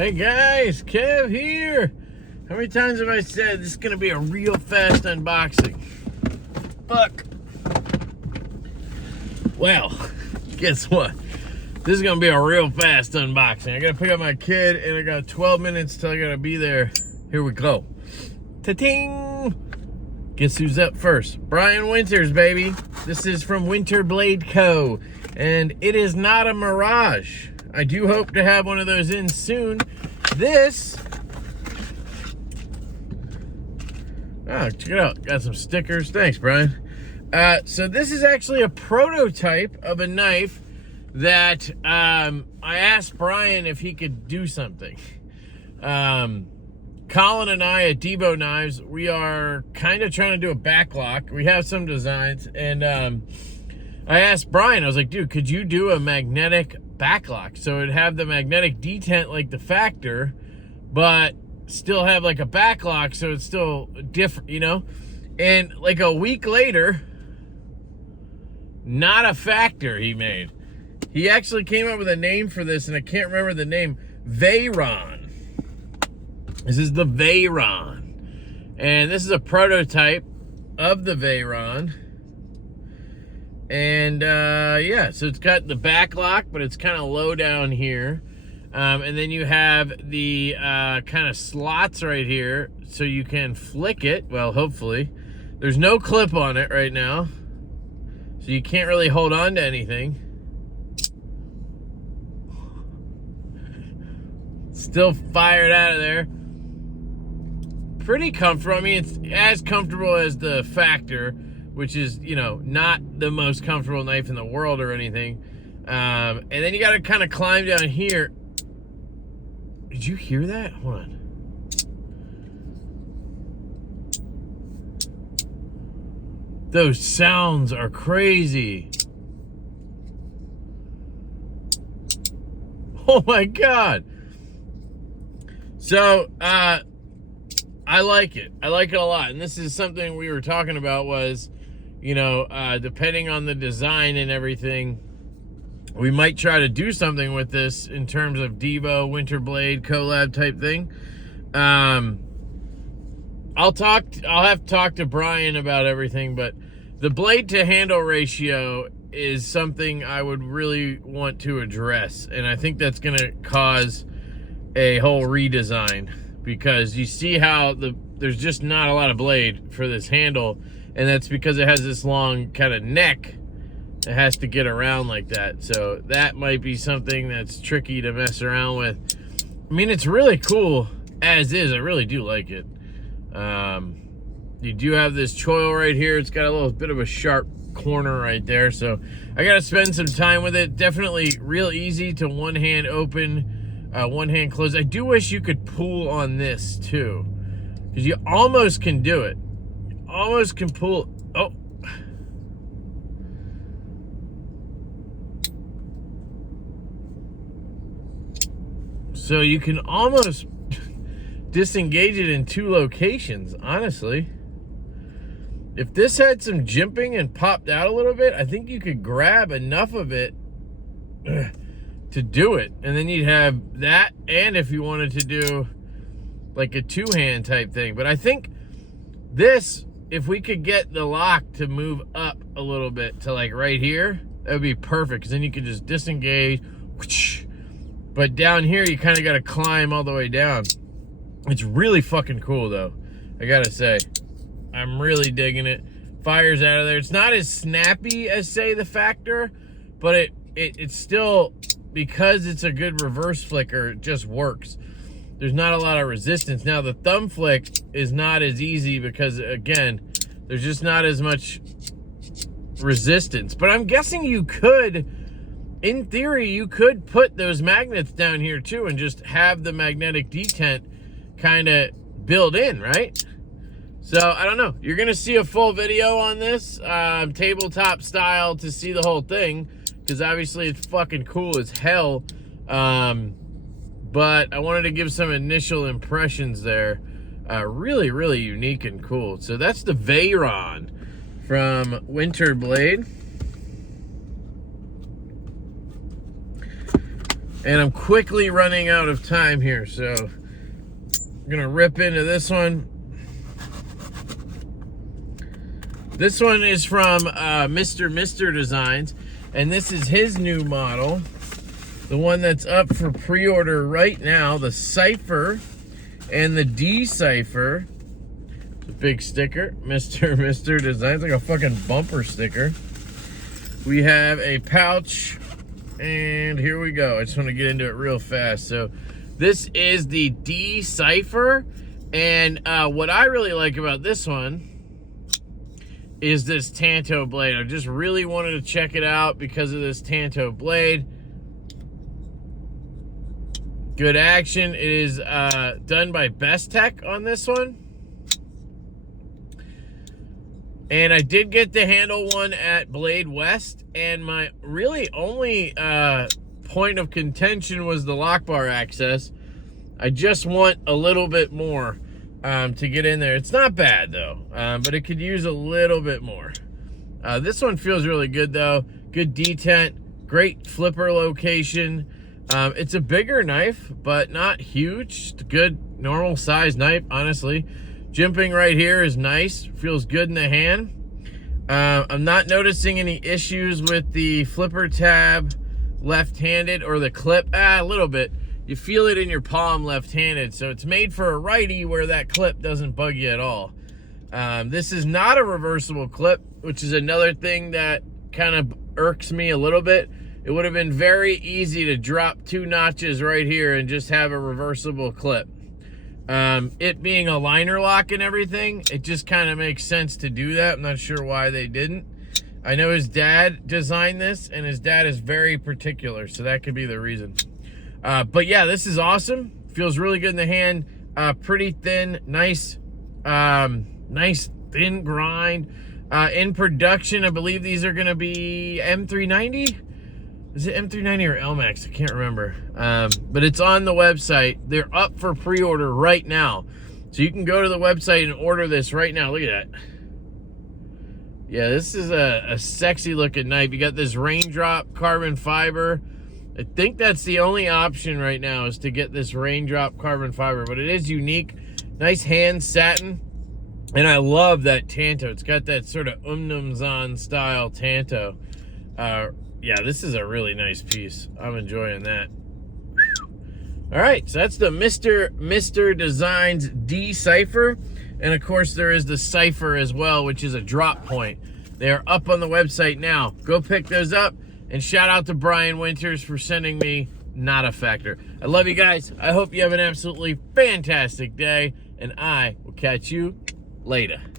Hey guys, Kev here. How many times have I said this is going to be a real fast unboxing? Fuck. Well, guess what? This is going to be a real fast unboxing. I got to pick up my kid and I got 12 minutes till I got to be there. Here we go. Ta-ting! Guess who's up first? Brian Winters, baby. This is from Winter Blade Co. And it is not a Mirage. I do hope to have one of those in soon. This, check it out. Got some stickers. Thanks, Brian. So this is actually a prototype of a knife that I asked Brian if he could do something. Colin and I at Debo Knives, we are kind of trying to do a backlock. We have some designs, and I asked Brian, I was like, dude, could you do a magnetic backlock? So it'd have the magnetic detent like the Factor, but still have like a backlock, so it's still different, you know? And like a week later, not a Factor he made. He actually came up with a name for this, and I can't remember the name. Veyron. This is the Veyron. And this is a prototype of the Veyron. And yeah, so it's got the back lock, but it's kind of low down here. And then you have the kind of slots right here, so you can flick it. Well, hopefully. There's no clip on it right now, so you can't really hold on to anything. Still fired out of there. Pretty comfortable. I mean, it's as comfortable as the Factor, which is, you know, not the most comfortable knife in the world or anything. And then you got to kind of climb down here. Did you hear that? Hold on. Those sounds are crazy. Oh my God. So, I like it. I like it a lot. And this is something we were talking about was, you know, depending on the design and everything, we might try to do something with this in terms of Debo, Winter Blade, collab type thing. I'll have to talk to Brian about everything, but the blade to handle ratio is something I would really want to address. And I think that's going to cause a whole redesign, because you see how there's just not a lot of blade for this handle, and that's because it has this long kind of neck. It has to get around like that, so that might be something that's tricky to mess around with. I mean, it's really cool as is. I really do like it. You do have this choil right here. It's got a little bit of a sharp corner right there, so I gotta spend some time with it. Definitely real easy to one hand open, one hand close. I do wish you could pull on this too, because you almost can do it. You almost can pull. Oh. So you can almost disengage it in two locations, honestly. If this had some jimping and popped out a little bit, I think you could grab enough of it to do it. And then you'd have that, and if you wanted to do like a two-hand type thing. But I think this, if we could get the lock to move up a little bit to like right here, that would be perfect, because then you could just disengage. But down here, you kind of got to climb all the way down. It's really fucking cool, though. I got to say. I'm really digging it. Fires out of there. It's not as snappy as, say, the Factor, but it's still, because it's a good reverse flicker, it just works. There's not a lot of resistance. Now, the thumb flick is not as easy because, again, there's just not as much resistance. But I'm guessing you could, in theory, you could put those magnets down here, too, and just have the magnetic detent kind of built in, right? So, I don't know. You're going to see a full video on this, tabletop style, to see the whole thing, because obviously it's fucking cool as hell. But I wanted to give some initial impressions there. Really, really unique and cool. So that's the Veyron from Winter Blade. And I'm quickly running out of time here, so I'm gonna rip into this one. This one is from MrMr Designs, and this is his new model, the one that's up for pre-order right now, the Cipher and the D-Cipher. It's a big sticker, MrMr Designs, like a fucking bumper sticker. We have a pouch, and here we go. I just want to get into it real fast. So this is the D-Cipher, and what I really like about this one is this Tanto blade. I just really wanted to check it out because of this Tanto blade. Good action. It is done by Best Tech on this one. And I did get the handle one at Blade West, and my really only point of contention was the lock bar access. I just want a little bit more to get in there. It's not bad though, but it could use a little bit more. This one feels really good though. Good detent, great flipper location. It's a bigger knife, but not huge. It's a good normal size knife, honestly. Jimping right here is nice, feels good in the hand. I'm not noticing any issues with the flipper tab left-handed or the clip. A little bit. You feel it in your palm left-handed, so it's made for a righty where that clip doesn't bug you at all. This is not a reversible clip, which is another thing that kind of irks me a little bit. It would have been very easy to drop 2 notches right here and just have a reversible clip. It being a liner lock and everything, it just kind of makes sense to do that. I'm not sure why they didn't. I know his dad designed this, and his dad is very particular, so that could be the reason. But yeah, this is awesome. Feels really good in the hand. Pretty thin, nice thin grind. In production, I believe these are going to be M390. Is it M390 or LMAX? I can't remember. But it's on the website. They're up for pre-order right now. So you can go to the website and order this right now. Look at that. Yeah, this is a sexy looking knife. You got this raindrop carbon fiber. I think that's the only option right now is to get this raindrop carbon fiber. But it is unique. Nice hand satin. And I love that Tanto. It's got that sort of Umnumzan style Tanto. Yeah, this is a really nice piece. I'm enjoying that. All right, so that's the MrMr Designs D-Cipher. And of course, there is the Cipher as well, which is a drop point. They are up on the website now. Go pick those up. And shout out to Brian Winters for sending me Not a Factor. I love you guys. I hope you have an absolutely fantastic day. And I will catch you later.